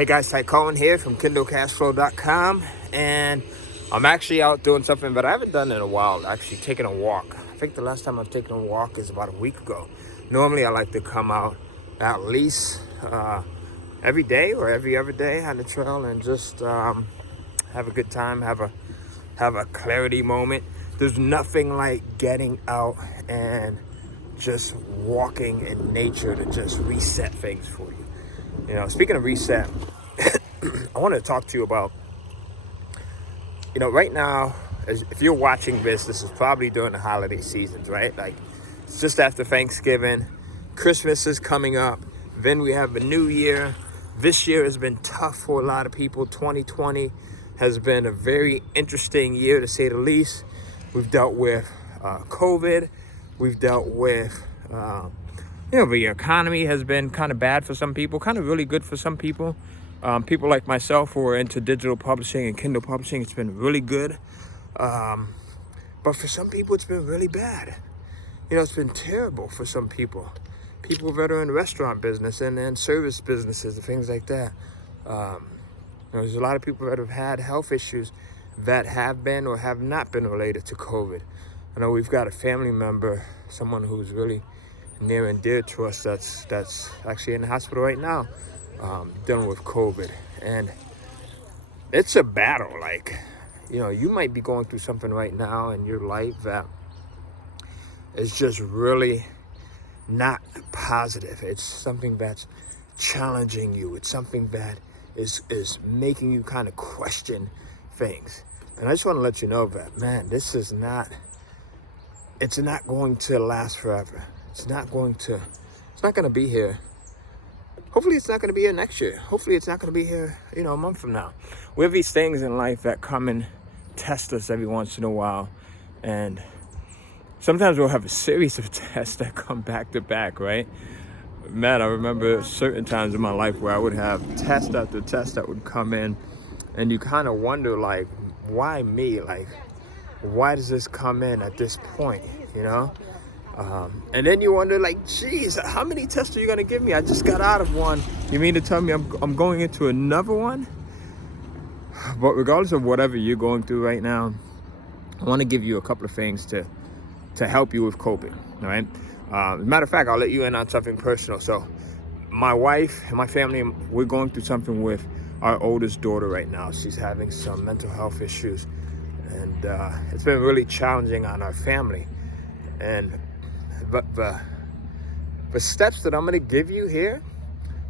Hey guys, Ty Cohen here from KindleCashFlow.com, and I'm actually out doing something that I haven't done in a while, actually taking a walk. I think the last time I've taken a walk is about a week ago. Normally I like to come out at least every day or every other day on the trail and just have a good time, have a clarity moment. There's nothing like getting out and just walking in nature to just reset things for you. You know, speaking of reset, I want to talk to you about, right now, if you're watching this is probably during the holiday seasons, right? Like, it's just after Thanksgiving, Christmas is coming up, then we have a new year. This year has been tough for a lot of people. 2020 has been a very interesting year, to say the least. We've dealt with COVID. We've dealt with, the economy has been kind of bad for some people, kind of really good for some people. People like myself who are into digital publishing and Kindle publishing, it's been really good. But for some people, it's been really bad. It's been terrible for some people. People that are in the restaurant business and service businesses and things like that. There's a lot of people that have had health issues that have been or have not been related to COVID. I know we've got a family member, someone who's really near and dear to us that's actually in the hospital right now, dealing with COVID. And it's a battle. Like, you might be going through something right now in your life that is just really not positive. It's something that's challenging you. It's something that is making you kind of question things. And I just want to let you know that, man, it's not going to last forever. It's not going to be here. Hopefully it's not going to be here next year. Hopefully it's not going to be here, a month from now. We have these things in life that come and test us every once in a while. And sometimes we'll have a series of tests that come back to back, right? Man, I remember certain times in my life where I would have test after test that would come in. And you kind of wonder, like, why me? Like, why does this come in at this point, And then you wonder, like, geez, how many tests are you going to give me? I just got out of one. You mean to tell me I'm going into another one? But regardless of whatever you're going through right now, I want to give you a couple of things to help you with coping, all right? As a matter of fact, I'll let you in on something personal. So my wife and my family, we're going through something with our oldest daughter right now. She's having some mental health issues. And it's been really challenging on our family. But the steps that I'm going to give you here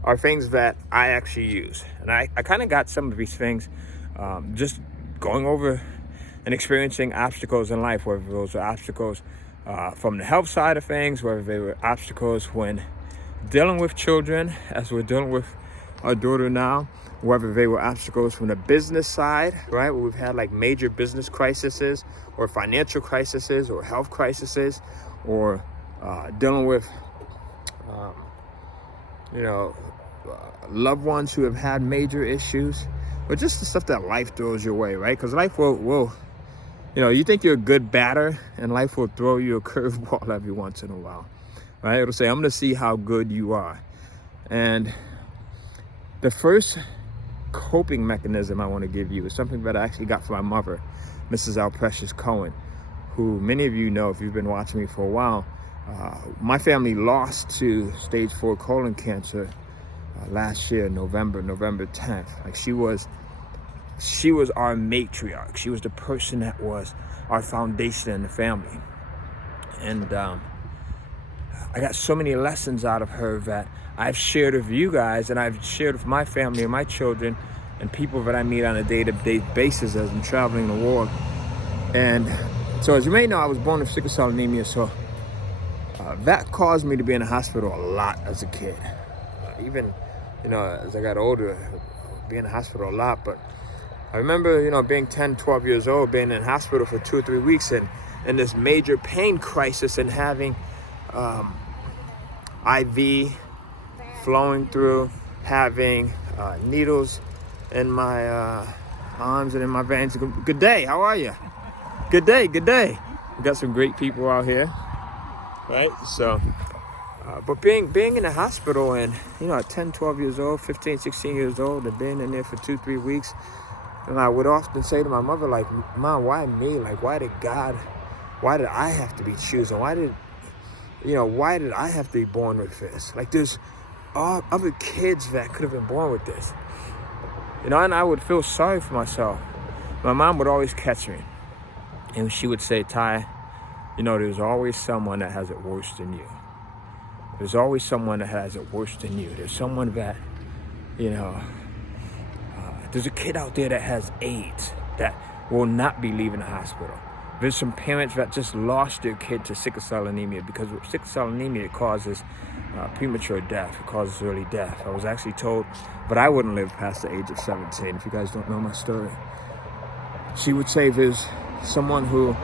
are things that I actually use. And I kind of got some of these things just going over and experiencing obstacles in life, whether those are obstacles from the health side of things, whether they were obstacles when dealing with children, as we're dealing with our daughter now, whether they were obstacles from the business side, right, where we've had like major business crises or financial crises or health crises, or dealing with, loved ones who have had major issues, or just the stuff that life throws your way, right? Because life will, you think you're a good batter, and life will throw you a curveball every once in a while, right? It'll say, I'm going to see how good you are. And the first coping mechanism I want to give you is something that I actually got from my mother, Mrs. Al Precious Cohen, who many of you know if you've been watching me for a while. My family lost to stage 4 colon cancer last year, November 10th. Like, she was our matriarch. She was the person that was our foundation in the family. And I got so many lessons out of her that I've shared with you guys, and I've shared with my family and my children and people that I meet on a day-to-day basis as I'm traveling the world. And so, as you may know, I was born with sickle cell anemia, so that caused me to be in the hospital a lot as a kid. Even, as I got older, be in the hospital a lot. But I remember, being 10, 12 years old, being in the hospital for 2 or 3 weeks and in this major pain crisis and having IV flowing through, having needles in my arms and in my veins. Good day, how are you? Good day. We got some great people out here, right? So But being in the hospital and, at 10, 12 years old, 15, 16 years old, and being in there for 2-3 weeks, and I would often say to my mother, like, Mom, why me? Like, why did I have to be chosen? Why did I have to be born with this? Like, there's other kids that could have been born with this. And I would feel sorry for myself. My mom would always catch me. And she would say, Ty, there's always someone that has it worse than you. There's always someone that has it worse than you. There's someone that, there's a kid out there that has AIDS that will not be leaving the hospital. There's some parents that just lost their kid to sickle cell anemia, because with sickle cell anemia, it causes premature death. It causes early death. I was actually told, but I wouldn't live past the age of 17, if you guys don't know my story. She would say there's someone who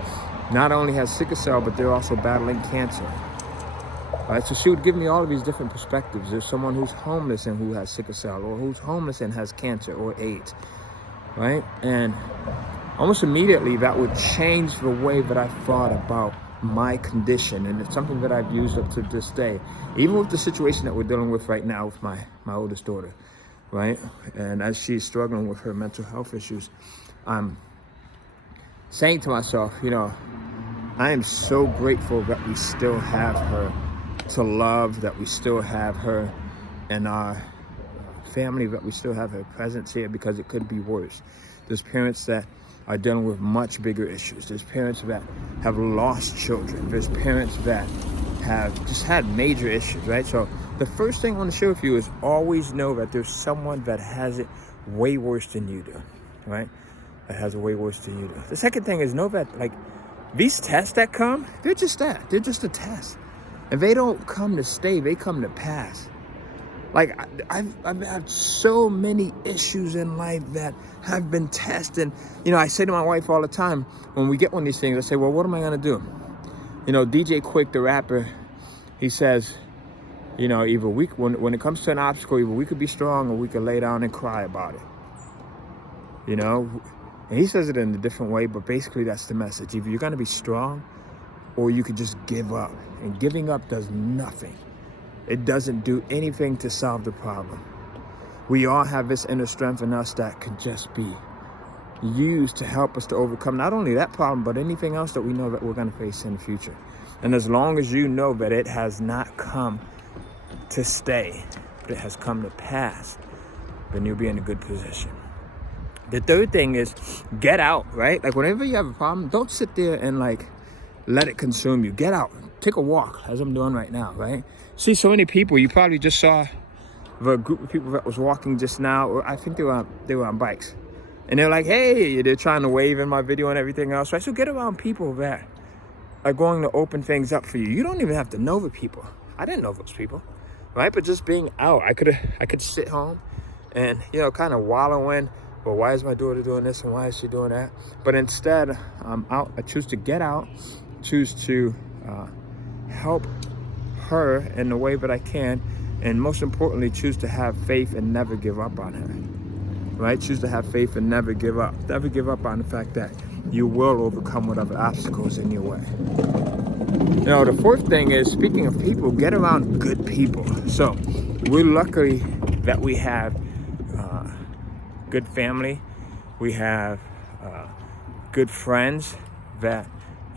not only has sickle cell, but they're also battling cancer. All right, so she would give me all of these different perspectives. There's someone who's homeless and who has sickle cell, or who's homeless and has cancer or AIDS, right? And almost immediately that would change the way that I thought about my condition. And it's something that I've used up to this day, even with the situation that we're dealing with right now with my oldest daughter, right? And as she's struggling with her mental health issues, I'm saying to myself, I am so grateful that we still have her to love, that we still have her in our family, that we still have her presence here, because it could be worse. There's parents that are dealing with much bigger issues. There's parents that have lost children. There's parents that have just had major issues, right? So the first thing I want to share with you is always know that there's someone that has it way worse than you do, right? That has it way worse than you do. The second thing is know that, like, these tests that come, they're just that. They're just a test. And they don't come to stay, they come to pass. Like, I've had so many issues in life that have been tested. I say to my wife all the time, when we get one of these things, I say, well, what am I gonna do? DJ Quick, the rapper, he says, either when it comes to an obstacle, either we could be strong or we could lay down and cry about it. And he says it in a different way, but basically that's the message. Either you're gonna be strong or you could just give up. And giving up does nothing. It doesn't do anything to solve the problem. We all have this inner strength in us that can just be used to help us to overcome not only that problem, but anything else that we know that we're going to face in the future. And as long as you know that it has not come to stay, but it has come to pass, then you'll be in a good position. The third thing is get out, right? Like, whenever you have a problem, don't sit there and let it consume you. Get out. Take a walk, as I'm doing right now, right? See so many people. You probably just saw the group of people that was walking just now, or I think they were on bikes. And they're like, hey, they're trying to wave in my video and everything else, right? So get around people that are going to open things up for you. You don't even have to know the people. I didn't know those people, right? But just being out, I could sit home and, kind of wallow in, well, why is my daughter doing this and why is she doing that? But instead, I'm out. I choose to get out, choose to help her in the way that I can, and most importantly, choose to have faith and never give up on her, right? Choose to have faith and never give up. Never give up on the fact that you will overcome whatever obstacles in your way. The fourth thing is, speaking of people, get around good people. So we're lucky that we have good family. We have good friends that,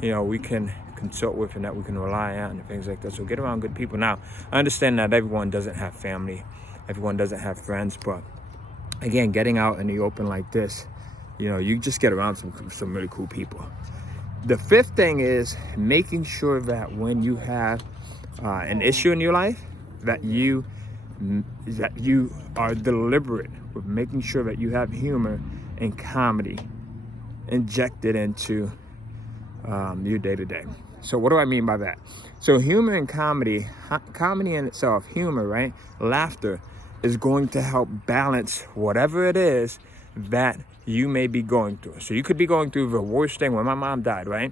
we can consult with and that we can rely on and things like that. So get around good people. Now, I understand that everyone doesn't have family, everyone doesn't have friends, but again, getting out in the open like this, you just get around some really cool people. The fifth thing is making sure that when you have an issue in your life, that you are deliberate with making sure that you have humor and comedy injected into your day-to-day. So what do I mean by that? So humor and comedy in itself, humor, right? Laughter is going to help balance whatever it is that you may be going through. So you could be going through the worst thing. When my mom died, right?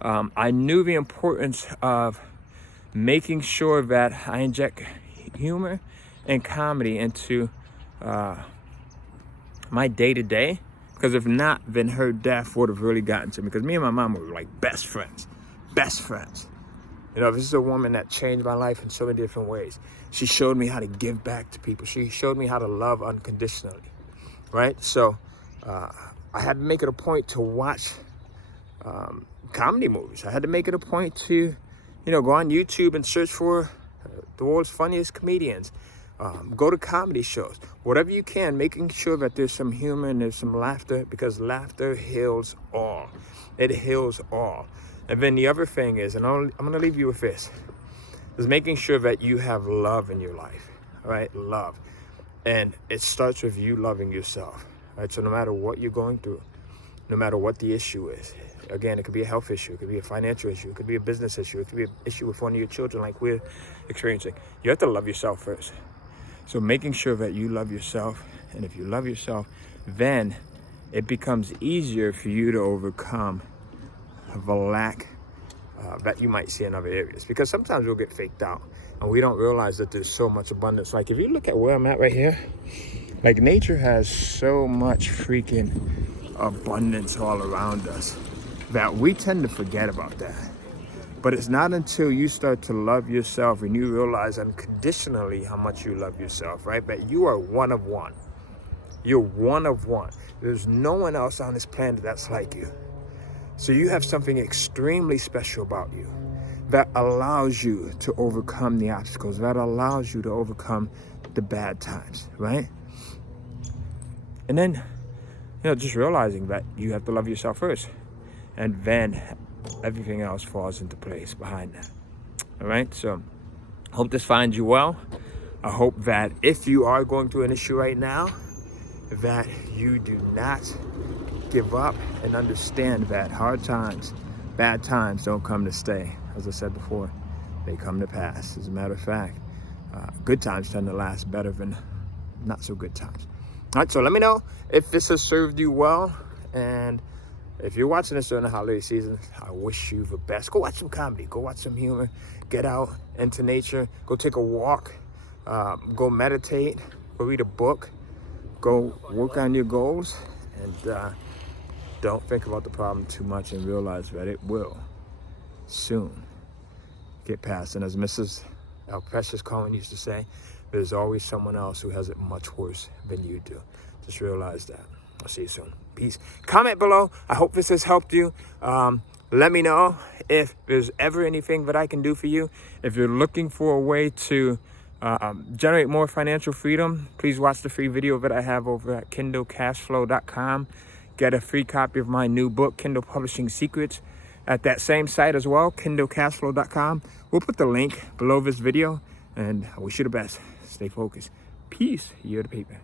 I knew the importance of making sure that I inject humor and comedy into my day-to-day. Because if not, then her death would have really gotten to me. Because me and my mom were like best friends. You know, this is a woman that changed my life in so many different ways. She showed me how to give back to people. She showed me how to love unconditionally, right? So I had to make it a point to watch comedy movies. I had to make it a point to, you know, go on YouTube and search for the world's funniest comedians. Go to comedy shows, whatever you can, making sure that there's some humor and there's some laughter, because laughter heals all. It heals all. And then the other thing is, and I'm going to leave you with this, is making sure that you have love in your life, all right? Love. And it starts with you loving yourself, right? So no matter what you're going through, no matter what the issue is, again, it could be a health issue, it could be a financial issue, it could be a business issue, it could be an issue with one of your children like we're experiencing. You have to love yourself first. So making sure that you love yourself, and if you love yourself, then it becomes easier for you to overcome the lack that you might see in other areas. Because sometimes we'll get faked out and we don't realize that there's so much abundance. Like if you look at where I'm at right here, like nature has so much freaking abundance all around us that we tend to forget about that. But it's not until you start to love yourself and you realize unconditionally how much you love yourself, right? That you are one of one. You're one of one. There's no one else on this planet that's like you. So you have something extremely special about you that allows you to overcome the obstacles, that allows you to overcome the bad times, right? And then, you know, just realizing that you have to love yourself first, and then everything else falls into place behind that. All right, so I hope this finds you well. I hope that if you are going through an issue right now, that you do not give up and understand that hard times, bad times don't come to stay. As I said before, they come to pass. As a matter of fact, good times tend to last better than not so good times. All right, so let me know if this has served you well, and if you're watching this during the holiday season, I wish you the best. Go watch some comedy, go watch some humor, get out into nature, go take a walk, go meditate, go read a book, go work on your goals, and don't think about the problem too much, and realize that it will soon get past. And as Mrs. L. Precious Cohen used to say, there's always someone else who has it much worse than you do. Just realize that. I'll see you soon. Peace. Comment below. I hope this has helped you. Let me know if there's ever anything that I can do for you. If you're looking for a way to generate more financial freedom, please watch the free video that I have over at KindleCashflow.com. Get a free copy of my new book, Kindle Publishing Secrets, at that same site as well, KindleCashflow.com. We'll put the link below this video, and I wish you the best. Stay focused. Peace. You're the people.